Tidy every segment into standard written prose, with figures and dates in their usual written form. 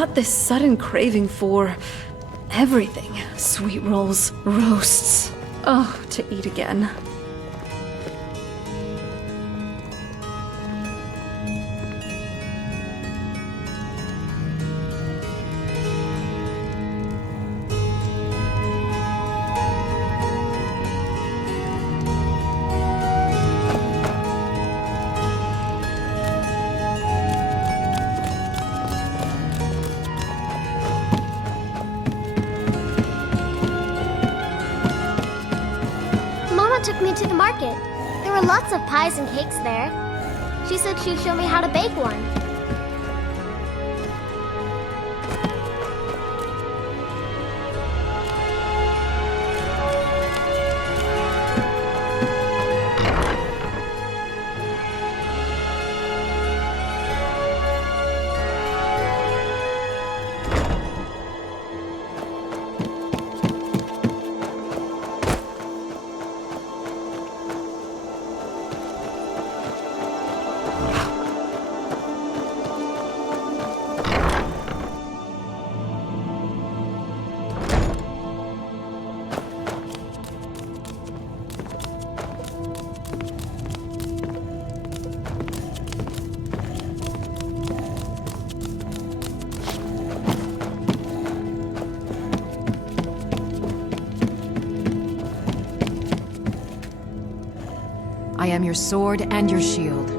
got this sudden craving for everything. Sweet rolls, roasts. Oh, to eat again. Took me to the market. There were lots of pies and cakes there. She said she'd show me how to bake one. I am your sword and your shield.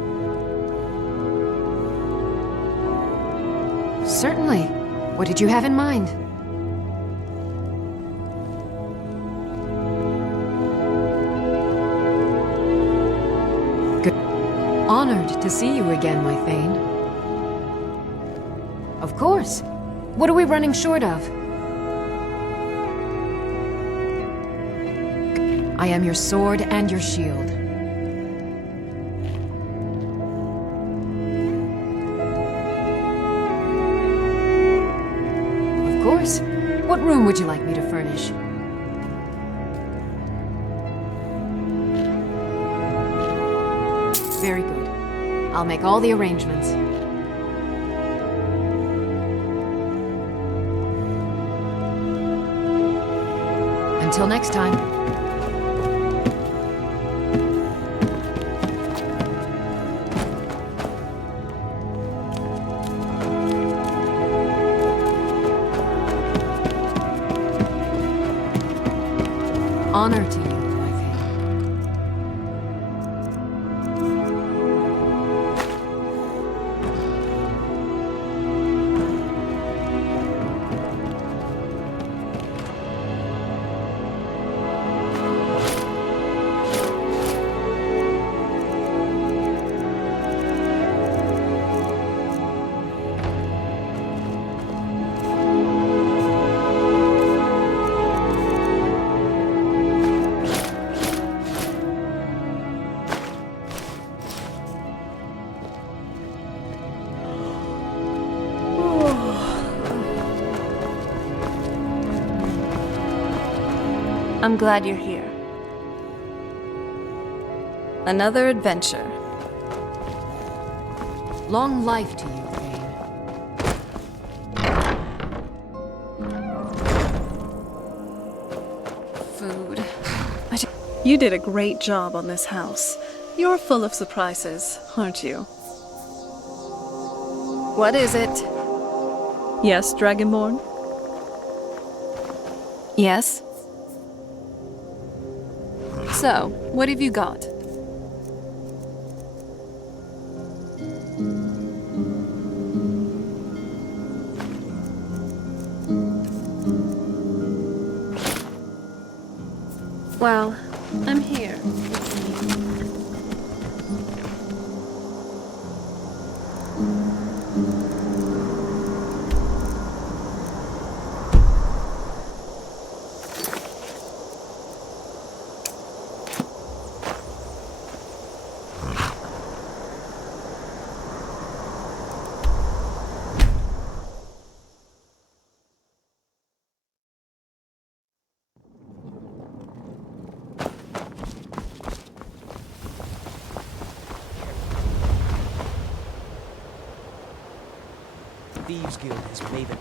Certainly. What did you have in mind? Good. Honored to see you again, my Thane. Of course. What are we running short of? I am your sword and your shield. Of course. What room would you like me to furnish? Very good. I'll make all the arrangements. Until next time. Honor to you, my Thane. I'm glad you're here. Another adventure. Long life to you, Thane. Food. You did a great job on this house. You're full of surprises, aren't you? What is it? Yes, Dragonborn? Yes? So, what have you got? Well, I'm here. Thieves Guild has Maven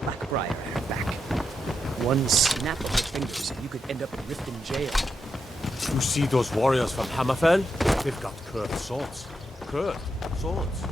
Blackbriar at her back. One snap of her fingers and you could end up in Riften jail. You see those warriors from Hammerfell? They've got curved swords. Curved swords.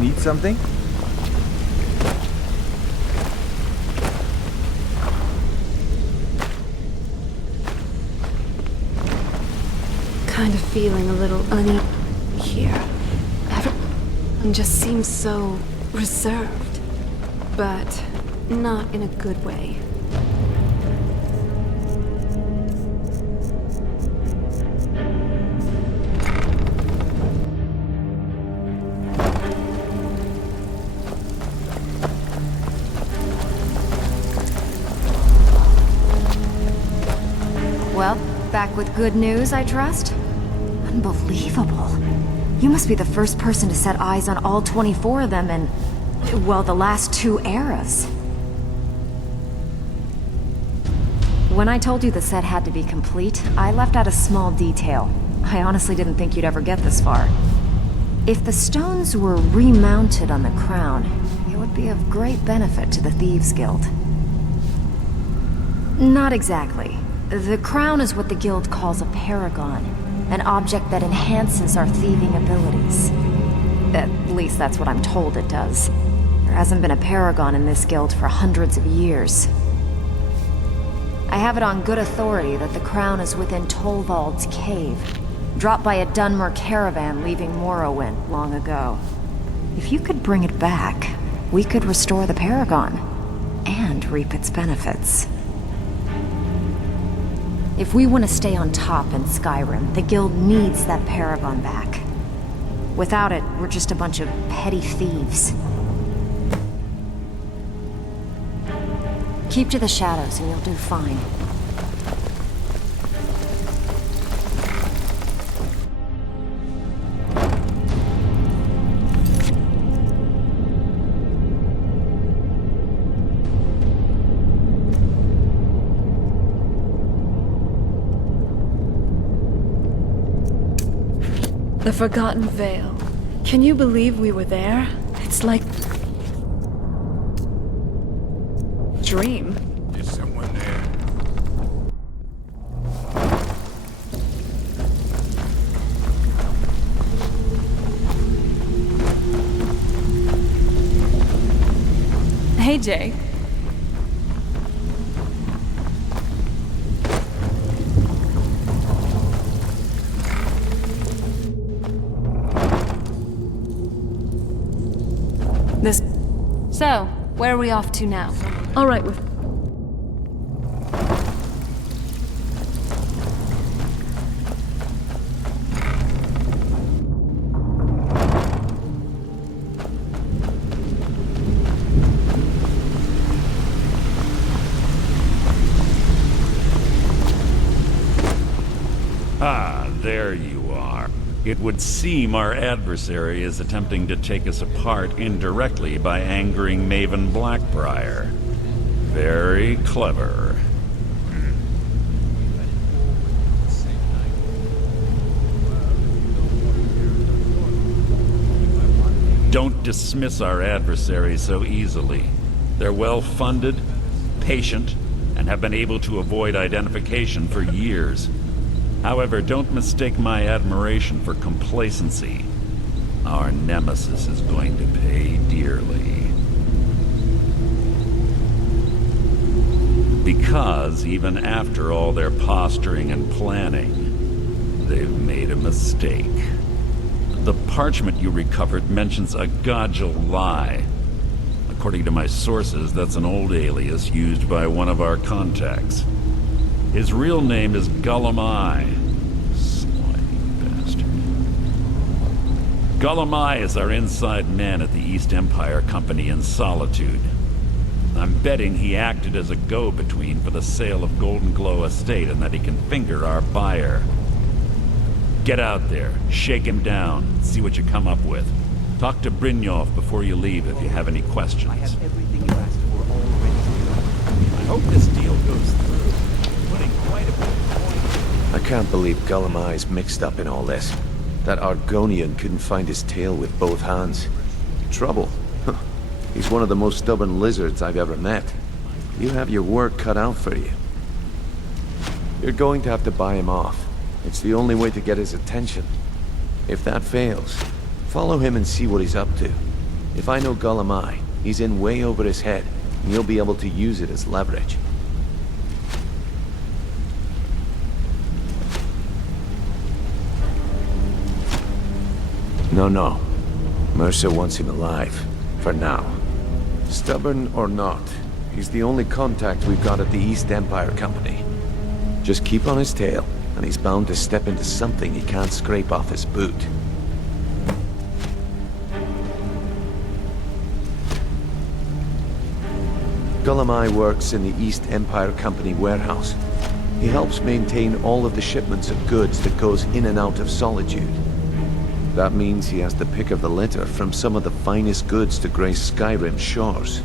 Need something? Kind of feeling a little uneasy here. Everything just seems so reserved, but not in a good way. Well, back with good news, I trust? Unbelievable. You must be the first person to set eyes on all 24 of them in, well, the last 2 eras. When I told you the set had to be complete, I left out a small detail. I honestly didn't think you'd ever get this far. If the stones were remounted on the crown, it would be of great benefit to the Thieves Guild. Not exactly. The crown is what the guild calls a paragon, an object that enhances our thieving abilities. At least that's what I'm told it does. There hasn't been a paragon in this guild for hundreds of years. I have it on good authority that the crown is within Tolvald's cave, dropped by a Dunmer caravan leaving Morrowind long ago. If you could bring it back, we could restore the paragon, and reap its benefits. If we want to stay on top in Skyrim, the guild needs that paragon back. Without it, we're just a bunch of petty thieves. Keep to the shadows and you'll do fine. The Forgotten Vale. Can you believe we were there? It's like... dream. Is someone there? Hey, Jay. This... So, Where are we off to now? All right, with Ah, there you are. It would seem our adversary is attempting to take us apart indirectly by angering Maven Blackbriar. Very clever. Don't dismiss our adversaries so easily. They're well-funded, patient, and have been able to avoid identification for years. However, don't mistake my admiration for complacency. Our nemesis is going to pay dearly. Because even after all their posturing and planning, they've made a mistake. The parchment you recovered mentions a Godgel lie. According to my sources, that's an old alias used by one of our contacts. His real name is Gullum-I. Slimy bastard. Gullum-I is our inside man at the East Empire Company in Solitude. I'm betting he acted as a go-between for the sale of Golden Glow Estate and that he can finger our buyer. Get out there, shake him down, see what you come up with. Talk to Brynjolf before you leave if you have any questions. I have everything you asked for already. I hope this deal goes through. Putting quite a bit of point. I can't believe Gullum-I's mixed up in all this. That Argonian couldn't find his tail with both hands. Trouble? Huh. He's one of the most stubborn lizards I've ever met. You have your work cut out for you. You're going to have to buy him off. It's the only way to get his attention. If that fails, follow him and see what he's up to. If I know Gullum-I, he's in way over his head, and you'll be able to use it as leverage. No. Mercer wants him alive. For now. Stubborn or not, he's the only contact we've got at the East Empire Company. Just keep on his tail, and he's bound to step into something he can't scrape off his boot. Gullum-I works in the East Empire Company warehouse. He helps maintain all of the shipments of goods that goes in and out of Solitude. That means he has the pick of the litter from some of the finest goods to grace Skyrim's shores.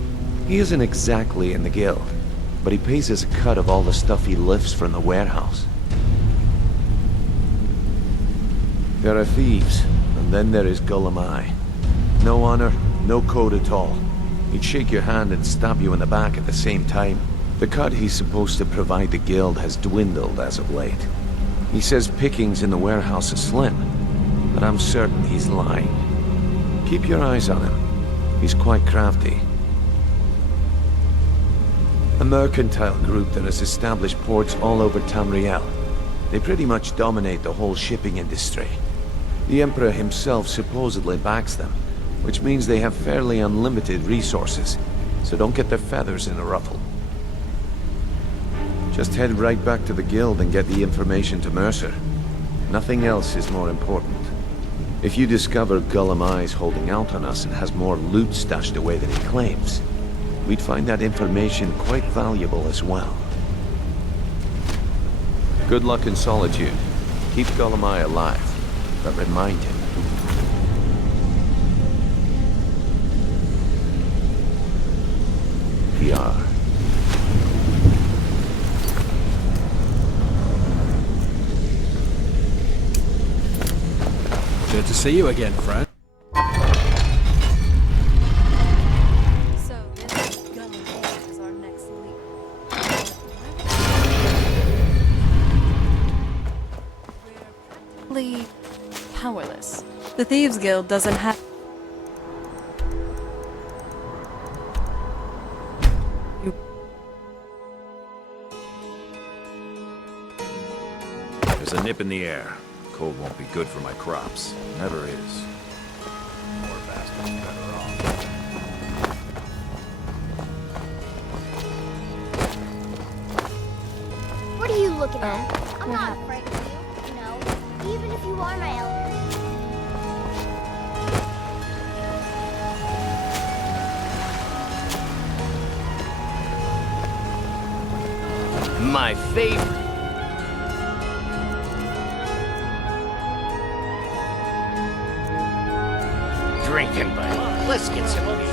He isn't exactly in the guild, but he pays us a cut of all the stuff he lifts from the warehouse. There are thieves, and then there is Gullum-I. No honor, no code at all. He'd shake your hand and stab you in the back at the same time. The cut he's supposed to provide the guild has dwindled as of late. He says pickings in the warehouse are slim, but I'm certain he's lying. Keep your eyes on him. He's quite crafty. A mercantile group that has established ports all over Tamriel. They pretty much dominate the whole shipping industry. The Emperor himself supposedly backs them, which means they have fairly unlimited resources, so don't get their feathers in a ruffle. Just head right back to the guild and get the information to Mercer. Nothing else is more important. If you discover Gullum-I's holding out on us and has more loot stashed away than he claims, we'd find that information quite valuable as well. Good luck in Solitude. Keep Gullum-I alive, but remind him. PR. Good to see you again, friend. So, this Gullum is our next lead. We're practically powerless. The Thieves Guild doesn't have... There's a nip in the air. Cold won't be good for my crops. Never is. More bastards better off. looking at. I'm not afraid of you, even if you are my elder. My favorite. Drinking, buddy. Let's get some of these.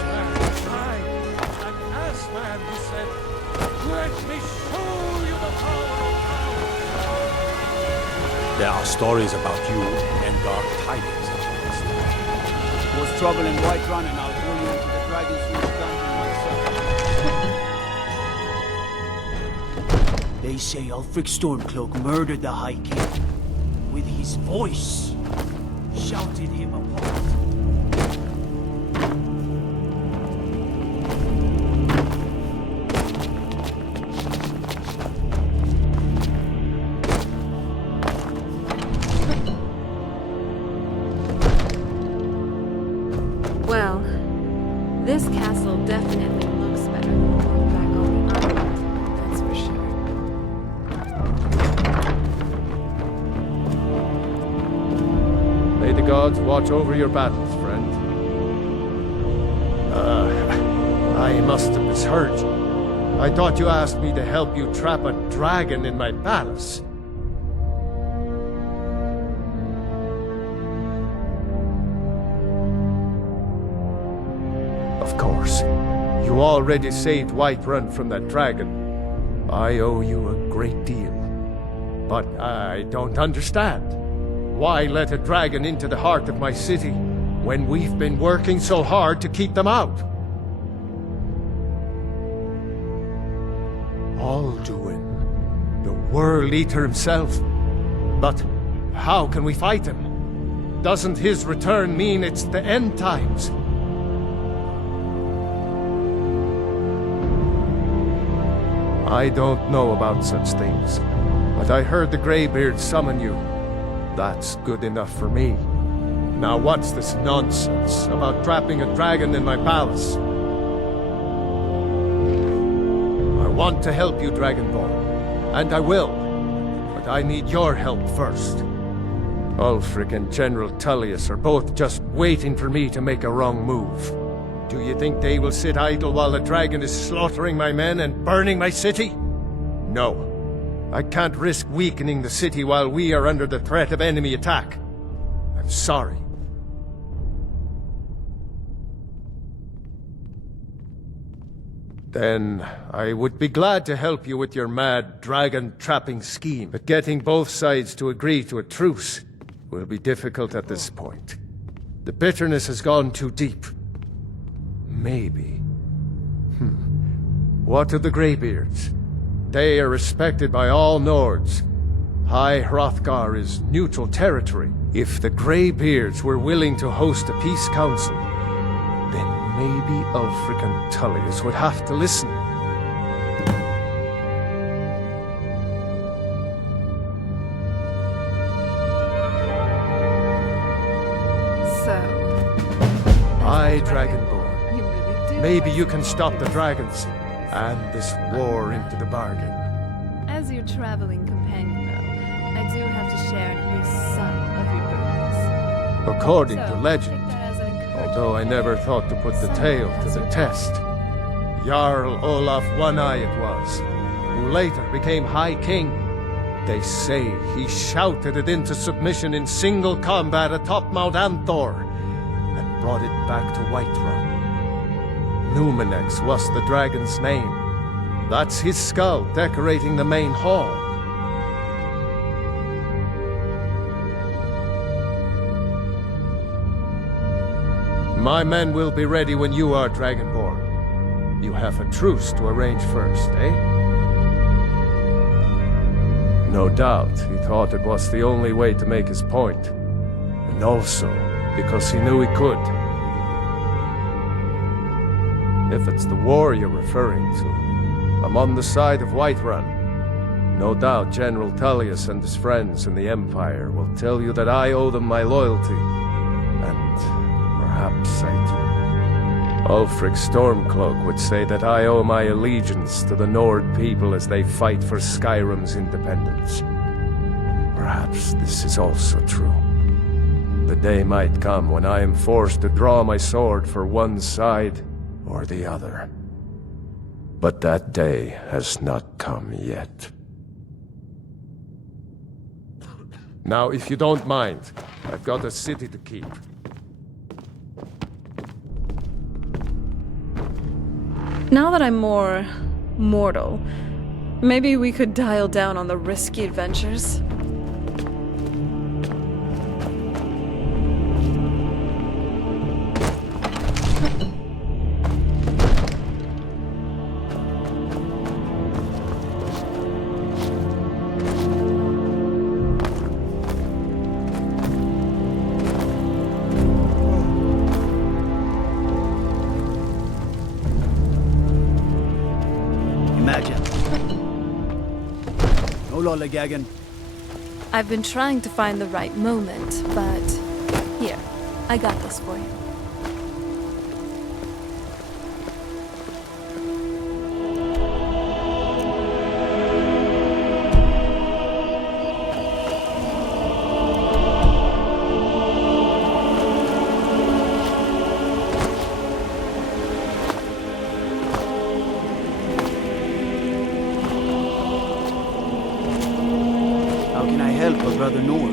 There are stories about you and dark tidings. Was trouble in Whiterun, and I'll throw you into the Dragon's Roost dungeon myself. They say Ulfric Stormcloak murdered the High King. With his voice, shouted him apart. Well, this castle definitely looks better than the one back on the island, that's for sure. May the gods watch over your battles, friend. I must have misheard you. I thought you asked me to help you trap a dragon in my palace. Of course. You already saved Whiterun from that dragon. I owe you a great deal. But I don't understand. Why let a dragon into the heart of my city when we've been working so hard to keep them out? Alduin, the World Eater himself. But how can we fight him? Doesn't his return mean it's the end times? I don't know about such things, but I heard the Greybeard summon you. That's good enough for me. Now what's this nonsense about trapping a dragon in my palace? I want to help you, Dragonborn, and I will, but I need your help first. Ulfric and General Tullius are both just waiting for me to make a wrong move. Do you think they will sit idle while the dragon is slaughtering my men and burning my city? No. I can't risk weakening the city while we are under the threat of enemy attack. I'm sorry. Then I would be glad to help you with your mad dragon-trapping scheme, but getting both sides to agree to a truce will be difficult at this point. The bitterness has gone too deep. Maybe. What of the Greybeards? They are respected by all Nords. High Hrothgar is neutral territory. If the Greybeards were willing to host a peace council, then maybe Ulfric and Tullius would have to listen. So... Aye, Dragonborn. You really do Maybe like you can to stop the face dragons, and this war into the bargain. As your traveling companion, though, I do have to share at least some of your burdens. According So, to legend, take that as an encouragement. although I never thought to put the tale to the test. Jarl Olaf One-Eye it was, who later became High King. They say he shouted it into submission in single combat atop Mount Anthor, and brought it back to Whiterun. Numenex was the dragon's name. That's his skull decorating the main hall. My men will be ready when you are, Dragonborn. You have a truce to arrange first, eh? No doubt he thought it was the only way to make his point. And also because he knew he could. If it's the war you're referring to, I'm on the side of Whiterun. No doubt General Tullius and his friends in the Empire will tell you that I owe them my loyalty. And perhaps I do. Ulfric Stormcloak would say that I owe my allegiance to the Nord people as they fight for Skyrim's independence. Perhaps this is also true. The day might come when I am forced to draw my sword for one side or the other. But that day has not come yet. Now, if you don't mind, I've got a city to keep. Now that I'm more mortal, maybe we could dial down on the risky adventures. Imagine. No lollygagging. I've been trying to find the right moment, but here, I got this for you. How can I help a brother Nord?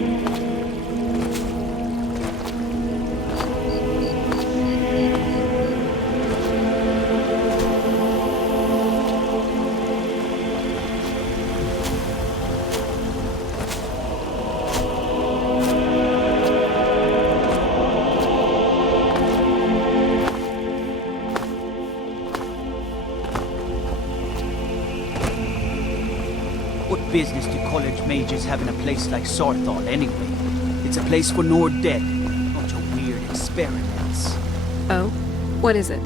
What business do college mages have in a place like Sarthal anyway? It's a place for Nord dead, not your weird experiments. Oh? What is it?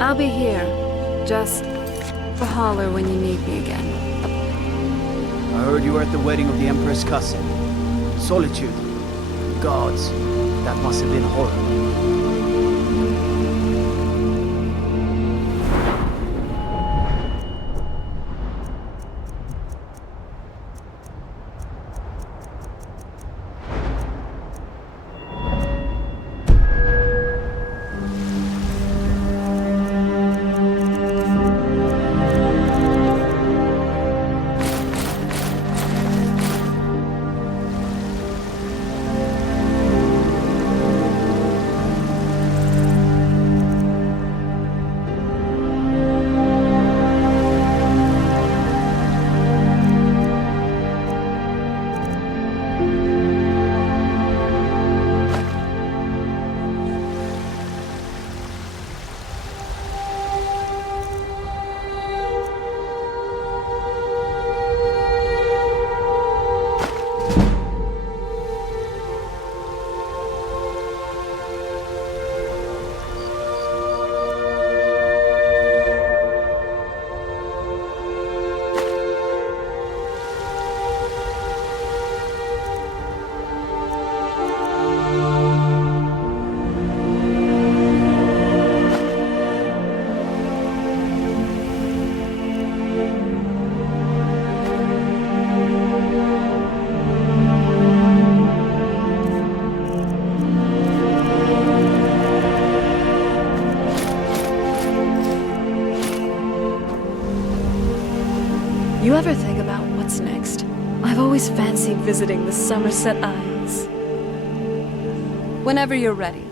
I'll be here. Just holler when you need me again. I heard you were at the wedding of the Emperor's cousin. Solitude. Gods, that must have been horrible. You ever think about what's next? I've always fancied visiting the Somerset Isles. Whenever you're ready.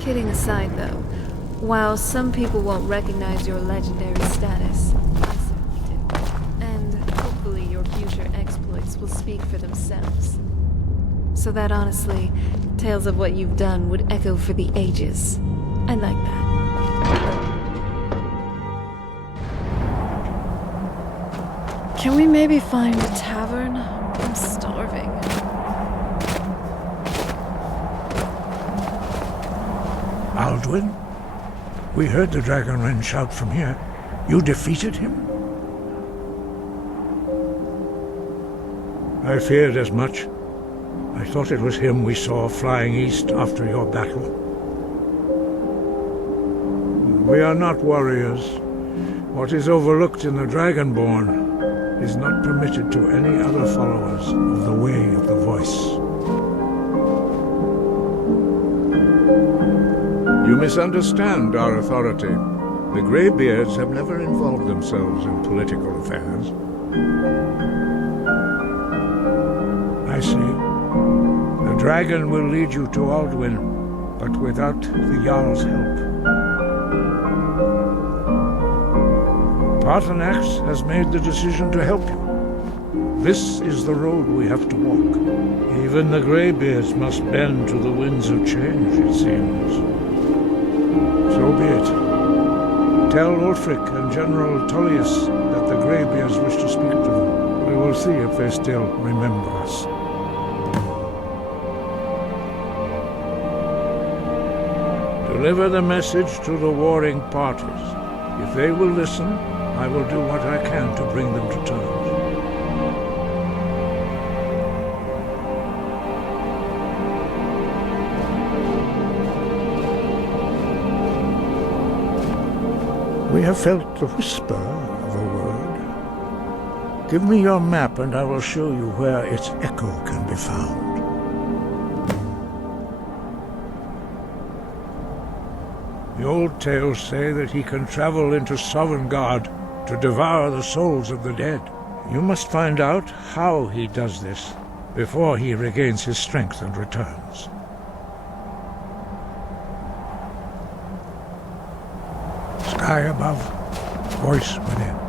Kidding aside, though, while some people won't recognize your legendary status, I certainly do. And hopefully your future exploits will speak for themselves. So that honestly, tales of what you've done would echo for the ages. I like that. Can we maybe find a tavern? I'm starving. Alduin? We heard the Dragonren shout from here. You defeated him? I feared as much. I thought it was him we saw flying east after your battle. We are not warriors. What is overlooked in the Dragonborn is not permitted to any other followers of the Way of the Voice. You misunderstand our authority. The Greybeards have never involved themselves in political affairs. dragon will lead you to Alduin, but without the Jarl's help. Paarthurnax has made the decision to help you. This is the road we have to walk. Even the Greybeards must bend to the winds of change, it seems. So be it. Tell Ulfric and General Tullius that the Greybeards wish to speak to them. We will see if they still remember us. Deliver the message to the warring parties. If they will listen, I will do what I can to bring them to terms. We have felt the whisper of a word. Give me your map and I will show you where its echo can be found. The old tales say that he can travel into Sovngarde to devour the souls of the dead. You must find out how he does this before he regains his strength and returns. Sky above, voice within.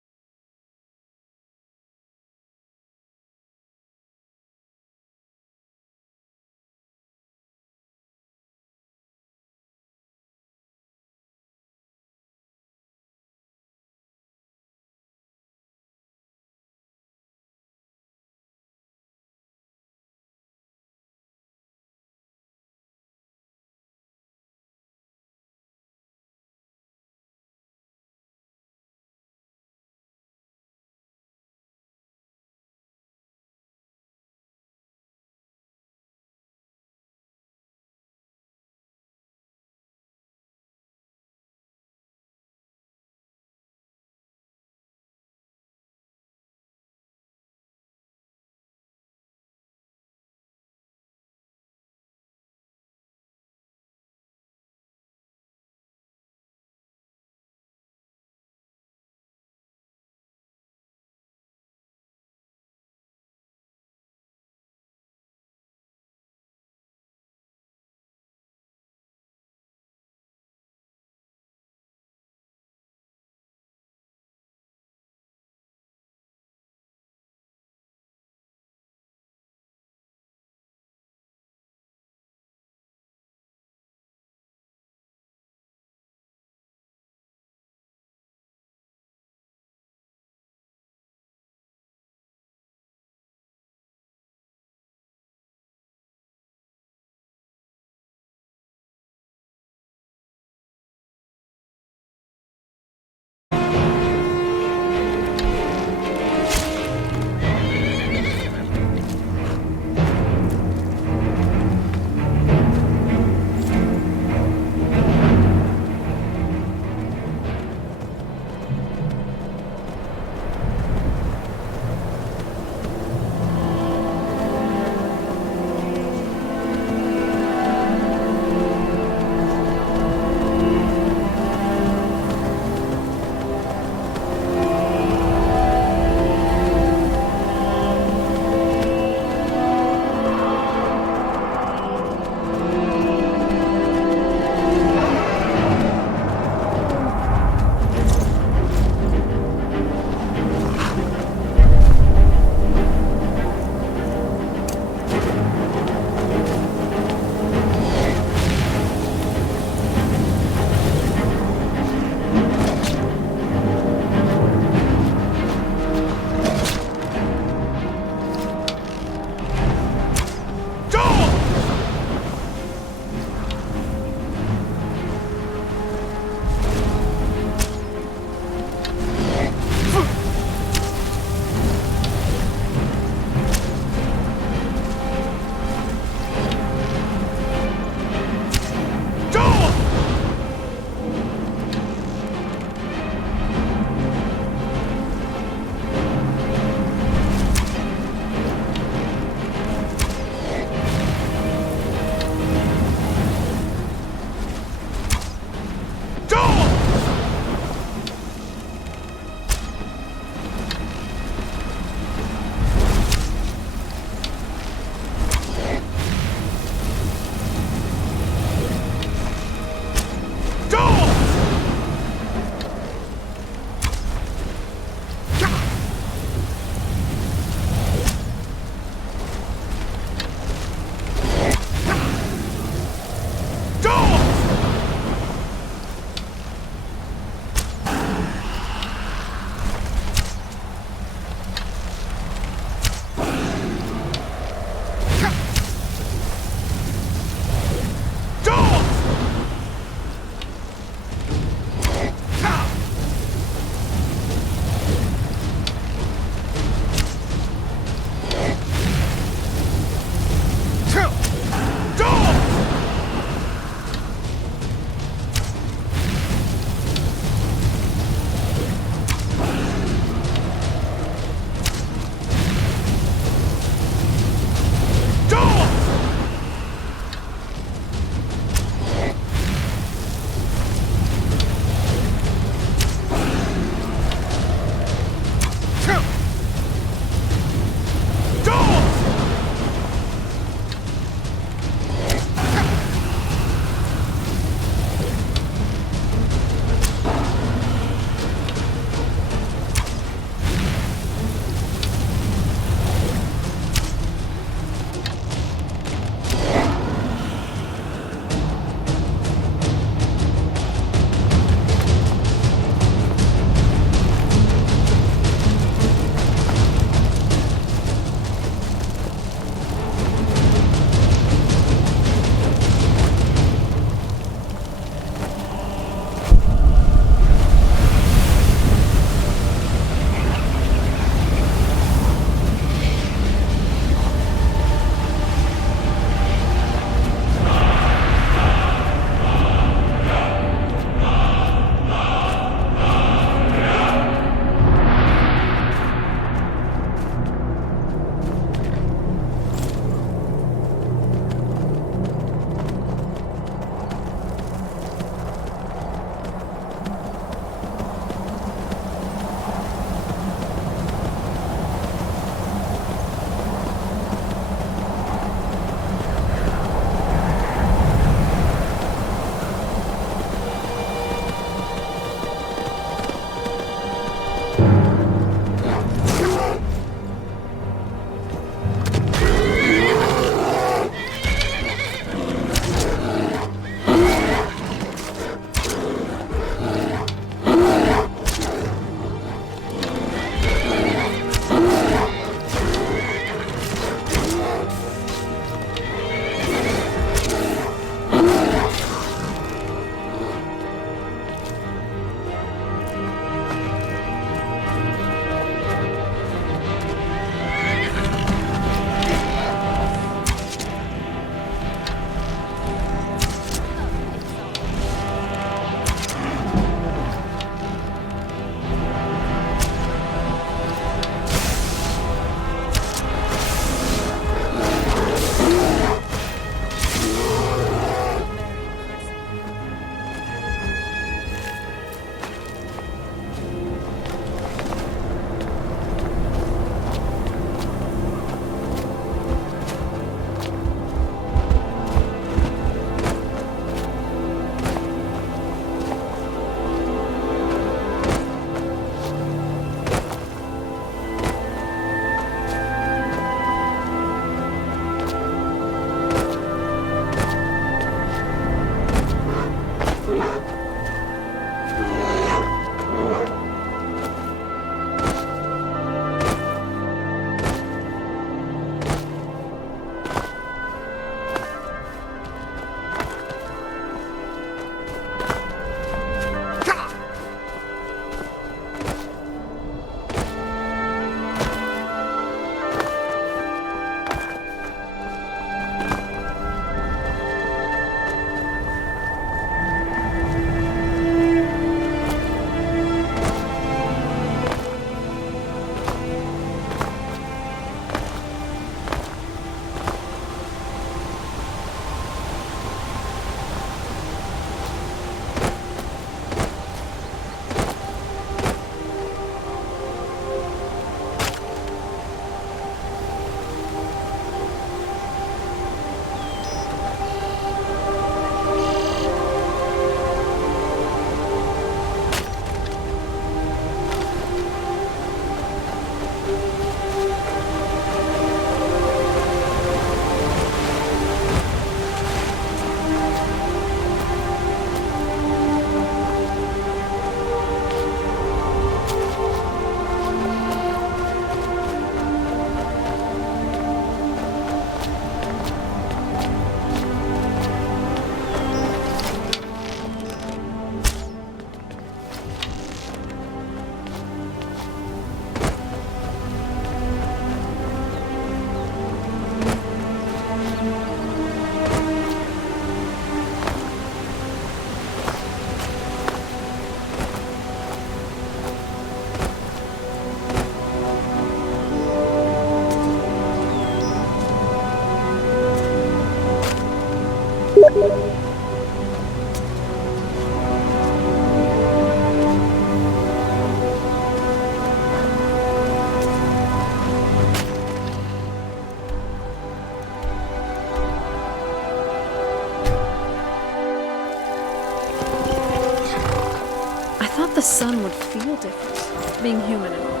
son would feel different, being human and all.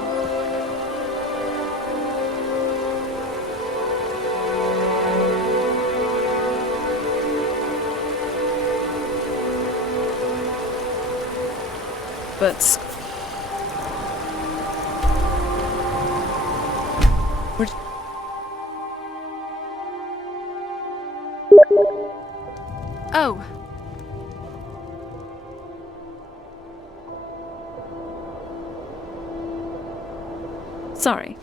But Oh. sorry.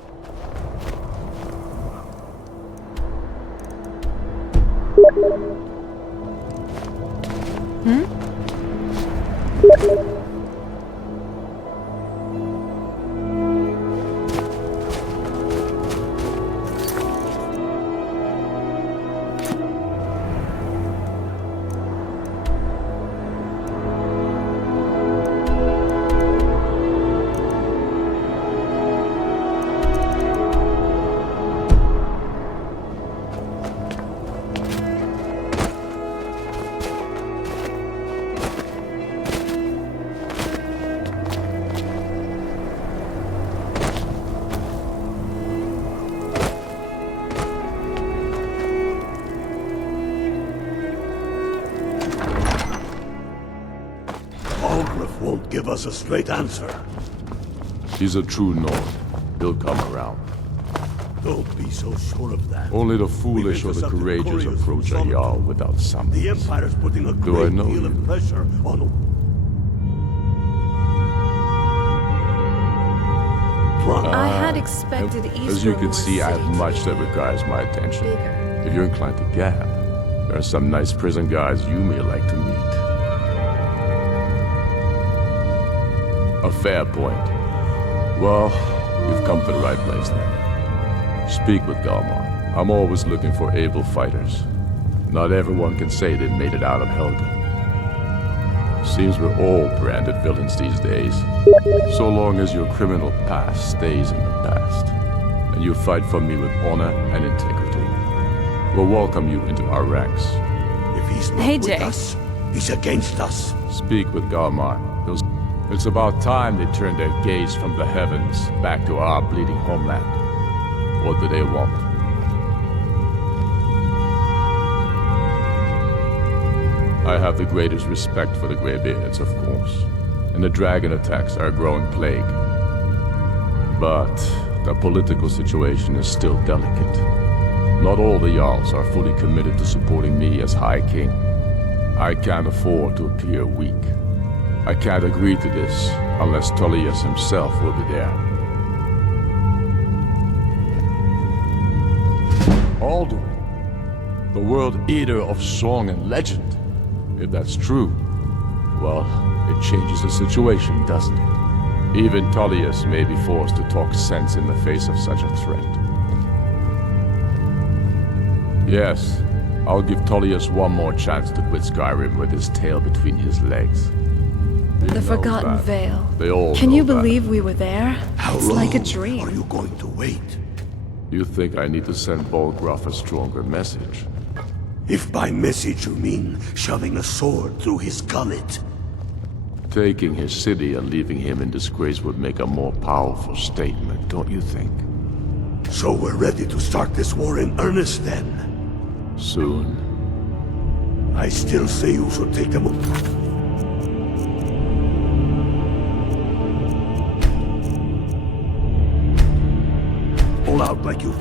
Hmm? Won't give us a straight answer. He's a true Nord. He'll come around. Don't be so sure of that. Only the foolish or the courageous approach a Jarl without summons. The Empire's putting a Do I great know deal you? of pressure on... I had expected Eastern As you can more see, I have city much to that requires my attention. bigger. If you're inclined to gab, there are some nice prison guards you may like to meet. A fair point. Well, you've come to the right place then. Speak with Galmar. I'm always looking for able fighters. Not everyone can say they've made it out of Helgen. Seems we're all branded villains these days. So long as your criminal past stays in the past, and you fight for me with honor and integrity, we'll welcome you into our ranks. If he's not Hey, with Jay. us, he's against us. Speak with Galmar. It's about time they turned their gaze from the heavens back to our bleeding homeland. What do they want? I have the greatest respect for the Greybeards, of course, and the dragon attacks are a growing plague. But the political situation is still delicate. Not all the Jarls are fully committed to supporting me as High King. I can't afford to appear weak. I can't agree to this unless Tullius himself will be there. Alduin, the world eater of song and legend. If that's true, well, it changes the situation, doesn't it? Even Tullius may be forced to talk sense in the face of such a threat. Yes, I'll give Tullius one more chance to quit Skyrim with his tail between his legs. The Forgotten Vale. They all Can know you that. believe we were there? How It's long like a are dream. you going to wait? You think I need to send Bolgraf a stronger message? If by message you mean shoving a sword through his gullet. Taking his city and leaving him in disgrace would make a more powerful statement, don't you think? So we're ready to start this war in earnest then? Soon. I still say you should take them all out like you